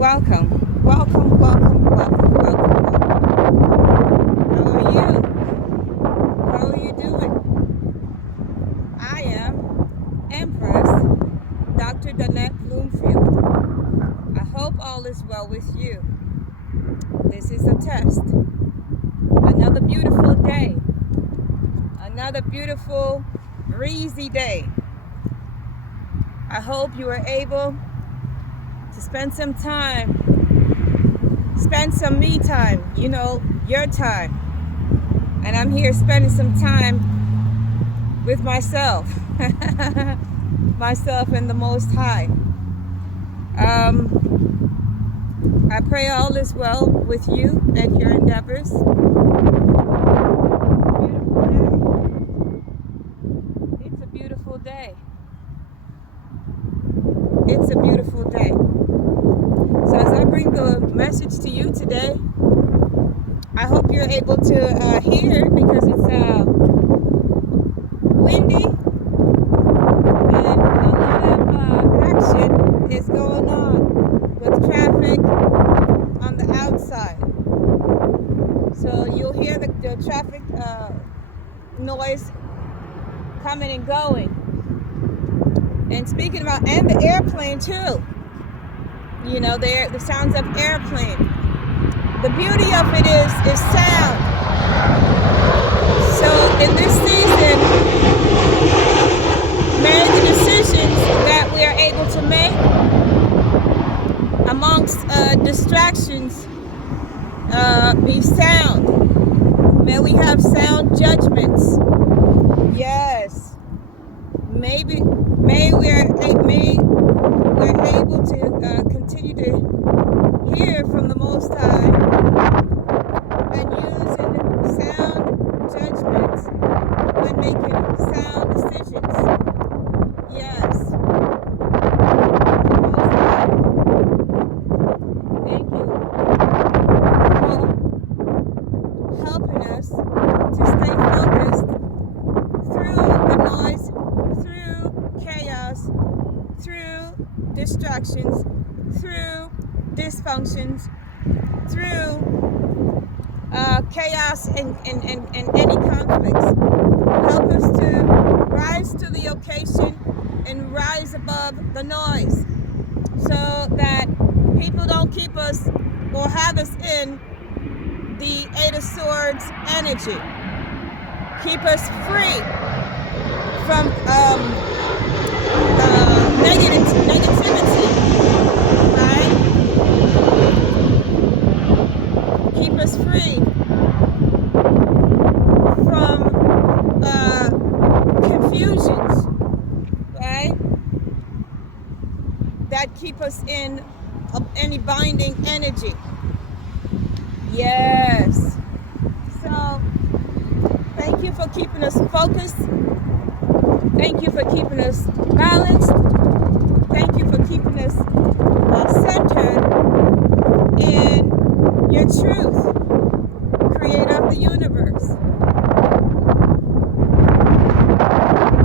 Welcome, welcome, welcome, welcome, welcome, welcome. How are you? How are you doing? I am Empress Dr. Danette Bloomfield. I hope all is well with you. This is a test. Another beautiful day. Another beautiful, breezy day. I hope you are able to spend some time, spend some me time, your time. And I'm here spending some time with myself, myself and the Most High. I pray all is well with you and your endeavors. It's a beautiful day. It's a beautiful day. So as I bring the message to you today, I hope you're able to hear, because it's windy and a lot of action is going on with traffic on the outside. So you'll hear the traffic noise coming and going. And speaking about, and the airplane too. The sounds of airplane. The beauty of it is sound. So in this season, may the decisions that we are able to make amongst distractions be sound. May we have sound judgments. Yes. May we're able to continue to hear from the Most High and using sound judgments when making sound decisions. Yes. Most High, thank you for helping us to stay focused through the noise, through chaos, through distractions, through dysfunctions, through chaos and any conflicts. Help us to rise to the occasion and rise above the noise, so that people don't keep us or have us in the Eight of Swords energy. Keep us free from negativity, right? Keep us free from confusions, right? That keep us in any binding energy. Yes. So thank you for keeping us focused. Thank you for keeping us balanced. Thank you for keeping us centered in your truth, creator of the universe.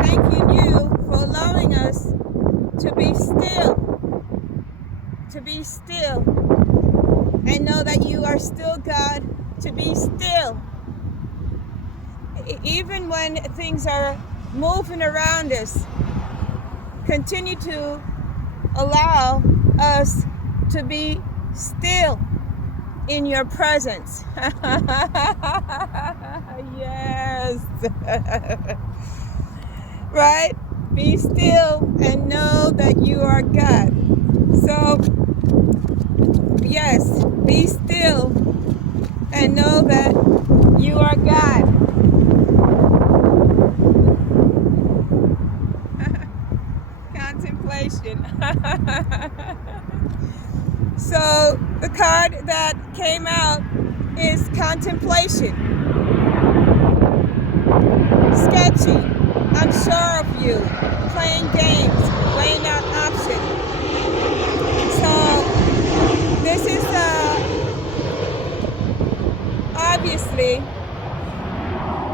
Thanking you for allowing us to be still, and know that you are still God, to be still. Even when things are moving around us, continue to allow us to be still in your presence. Yes. Right? Be still and know that you are God. So, yes, be still and know that you are God. Contemplation. So the card that came out is contemplation. Sketchy, unsure of you, playing games, weighing out options. So this is obviously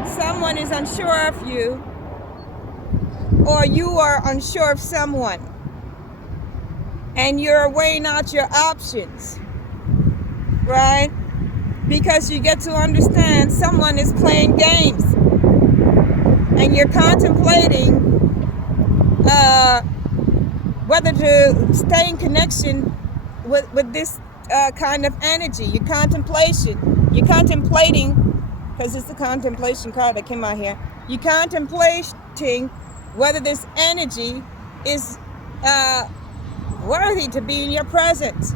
someone is unsure of you, or you are unsure of someone. and you're weighing out your options, right? Because you get to understand someone is playing games, and you're contemplating whether to stay in connection with this kind of energy. You're contemplating, because it's the contemplation card that came out here. You're contemplating whether this energy is worthy to be in your presence,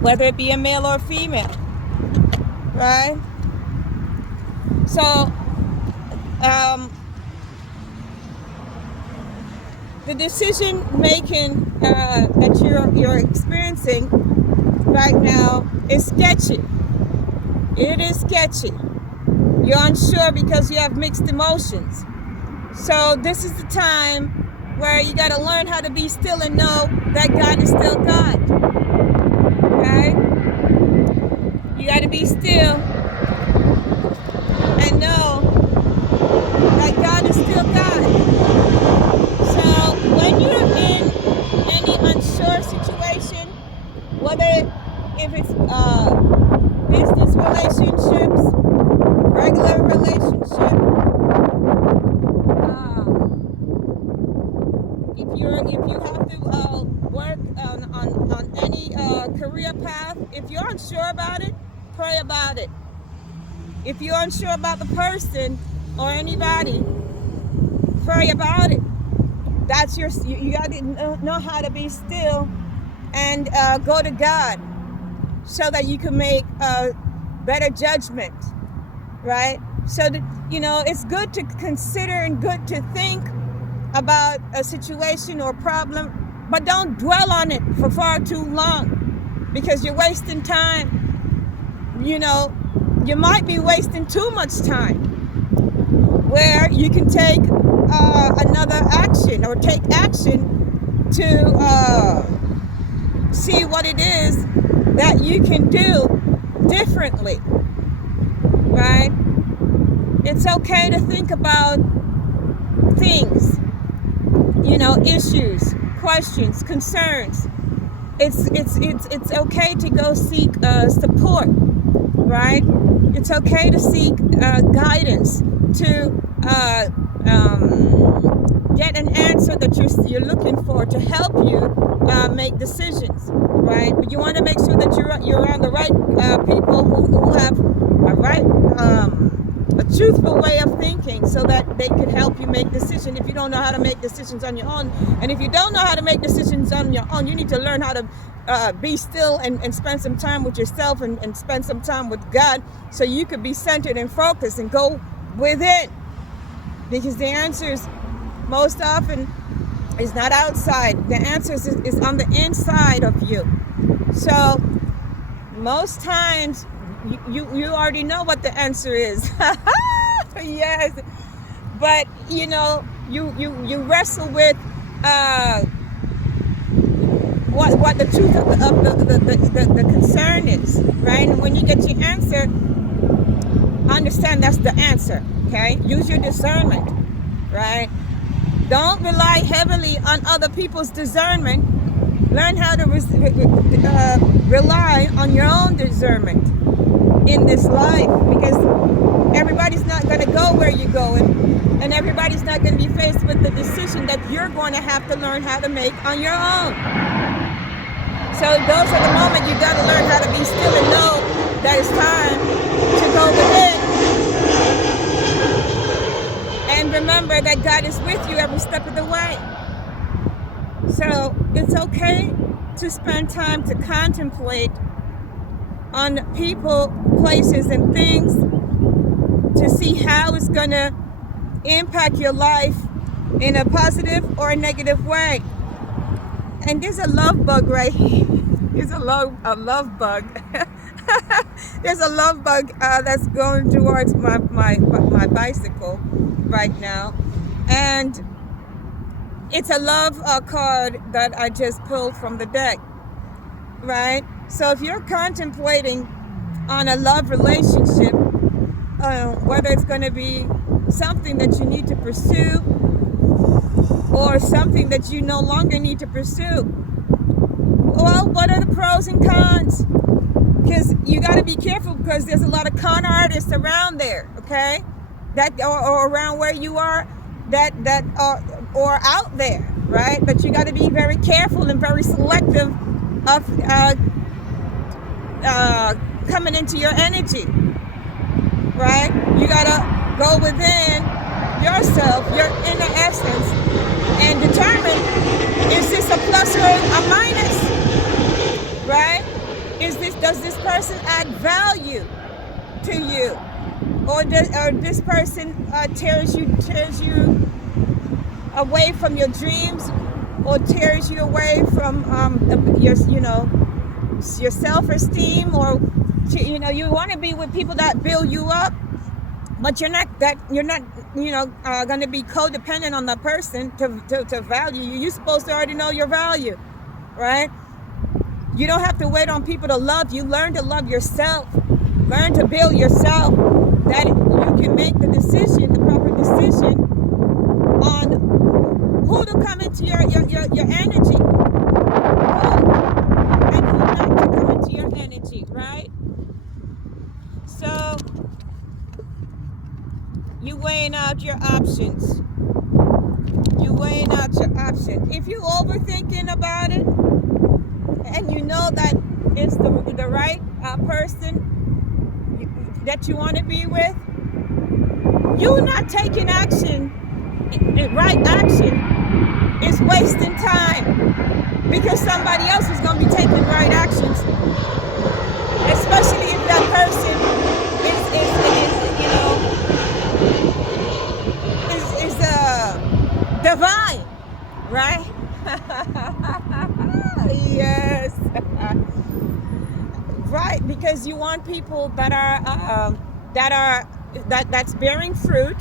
whether it be a male or a female, right? So the decision making that you're experiencing right now is sketchy. It is sketchy. You're unsure because you have mixed emotions. So this is the time where you got to learn how to be still and know that God is still God. Right? You got to be still and know that God is still God. So when you're in any unsure situation, whether if it's business relationships, regular relationship, if you have to work on any career path, if you're unsure about it, pray about it. If you're unsure about the person or anybody, pray about it. That's you got to know how to be still and go to God so that you can make a better judgment, right? So that, it's good to consider and good to think about a situation or problem, but don't dwell on it for far too long, because you're wasting time. You might be wasting too much time, where you can take another action or take action to see what it is that you can do differently, right? It's okay to think about things, issues, questions, concerns. It's okay to go seek support, right? It's okay to seek guidance, to get an answer that you're looking for to help you make decisions, right? But you want to make sure that you're around the right people who have a truthful way of thinking, so that they could help you make decisions. If you don't know how to make decisions on your own, and if you don't know how to make decisions on your own, you need to learn how to be still and spend some time with yourself and spend some time with God, so you could be centered and focused and go within. Because the answers most often is not outside. The answer is on the inside of you. So most times you already know what the answer is. Yes. But you wrestle with what the truth of the concern is, right? And when you get your answer, understand that's the answer. Okay? Use your discernment, right? Don't rely heavily on other people's discernment. Learn how to rely on your own discernment in this life, because everybody's not going to go where you're going, and everybody's not going to be faced with the decision that you're going to have to learn how to make on your own. So those are the moments you got to learn how to be still and know that it's time to go within. And remember that God is with you every step of the way. So it's okay to spend time to contemplate on people, places, and things to see how it's going to impact your life in a positive or a negative way. And there's a love bug right here. There's a love bug. There's a love bug that's going towards my bicycle right now. And it's a love card that I just pulled from the deck, right? So if you're contemplating on a love relationship, whether it's going to be something that you need to pursue or something that you no longer need to pursue, what are the pros and cons? Because you got to be careful, because there's a lot of con artists around there, okay? That or around where you are, that or out there, right? But you got to be very careful and very selective of coming into your energy, right? You got to go within yourself, your inner essence, and determine, is this a plus or a minus, right? Does this person add value to you, or this person tears you away from your dreams, or tears you away from your self-esteem, or you want to be with people that build you up, but you're not going to be codependent on the person to value you. You're supposed to already know your value, right? You don't have to wait on people to love you. Learn to love yourself. Learn to build yourself, that you can make the proper decision on who to come into your energy, and who not to come into your energy, right? So you weighing out your options. If you're overthinking about it, and you know that it's the right person that you want to be with, you not taking action, the right action, is wasting time, because somebody else is going to be taking right actions, especially if that person is divine, right? Yes. Right, because you want people that's bearing fruit,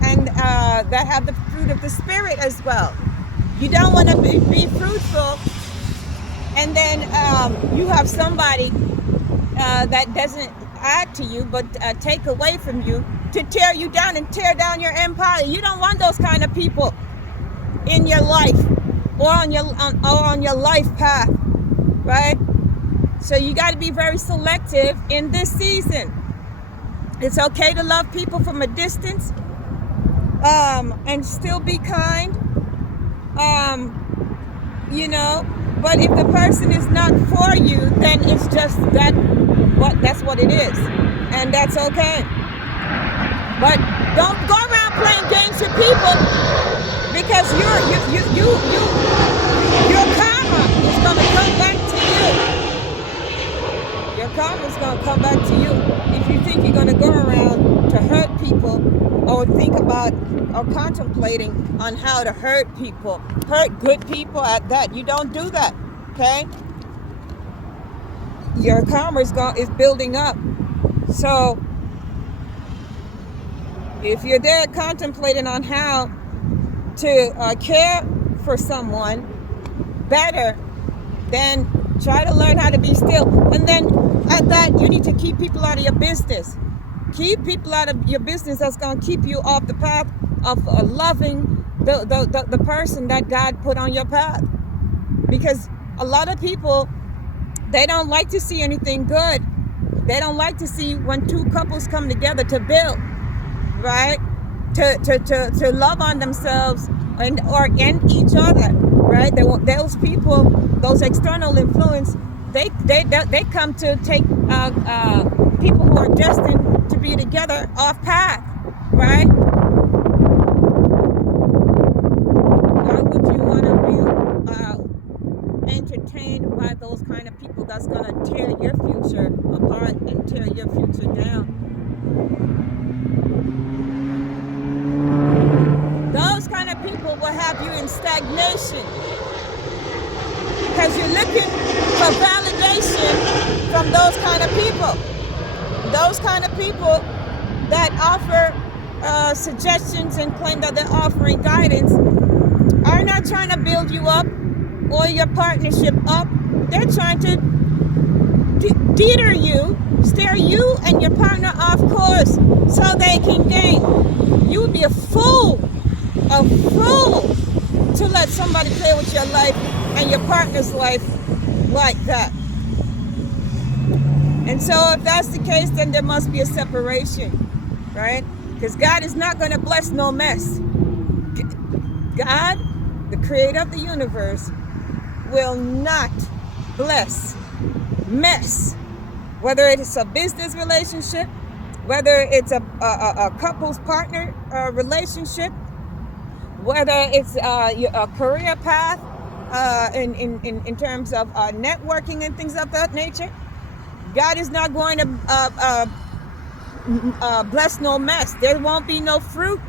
and that have the fruit of the Spirit as well. You don't want to be fruitful, and then you have somebody that doesn't add to you, but take away from you, to tear you down and tear down your empire. You don't want those kind of people in your life, or on your life path, right? So you got to be very selective in this season. It's okay to love people from a distance, and still be kind, but if the person is not for you, then it's just that's what it is, and that's okay. But don't go around playing games with people, because your karma is going to come back to you. Your karma is going to come back to you if you think you're going to go around to hurt people, or think about or contemplating on how to hurt people, hurt good people at that. You don't do that, okay? Your karma is building up. So if you're there contemplating on how to care for someone better, then try to learn how to be still. And then at that, you need to keep people out of your business. Keep people out of your business that's going to keep you off the path of loving the person that God put on your path. Because a lot of people, they don't like to see anything good. They don't like to see when two couples come together to build, right? To love on themselves and each other, right? Those people, those external influence, they come to take people who are destined to be together off path, right? Why would you want to be entertained by those kind of people that's going to tear your future apart and tear your future down? Those kind of people will have you in stagnation, because you're looking for validation from those kind of people. Those kind of people that offer suggestions and claim that they're offering guidance are not trying to build you up or your partnership up. They're trying to deter you, steer you and your partner off course so they can gain. You would be a fool to let somebody play with your life and your partner's life like that. And so if that's the case, then there must be a separation, right? Because God is not going to bless no mess. God, the creator of the universe, will not bless mess. Whether it's a business relationship, whether it's a couple's partner relationship, whether it's a career path in terms of networking and things of that nature, God is not going to bless no mess. There won't be no fruit.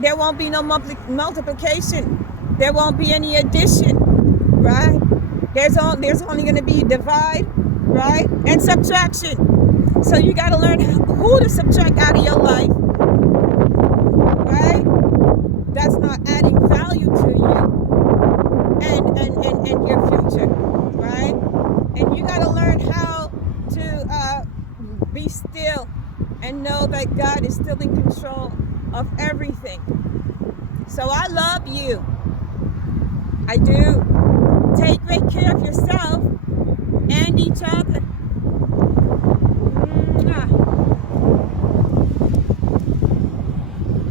There won't be no multiplication. There won't be any addition, right? There's only going to be divide, right, and subtraction. So you got to learn who to subtract out of your life, right? That's not adding value to you and your future, right? And you got to learn how to be still and know that God is still in control of everything. So I love you. I do. Take great care of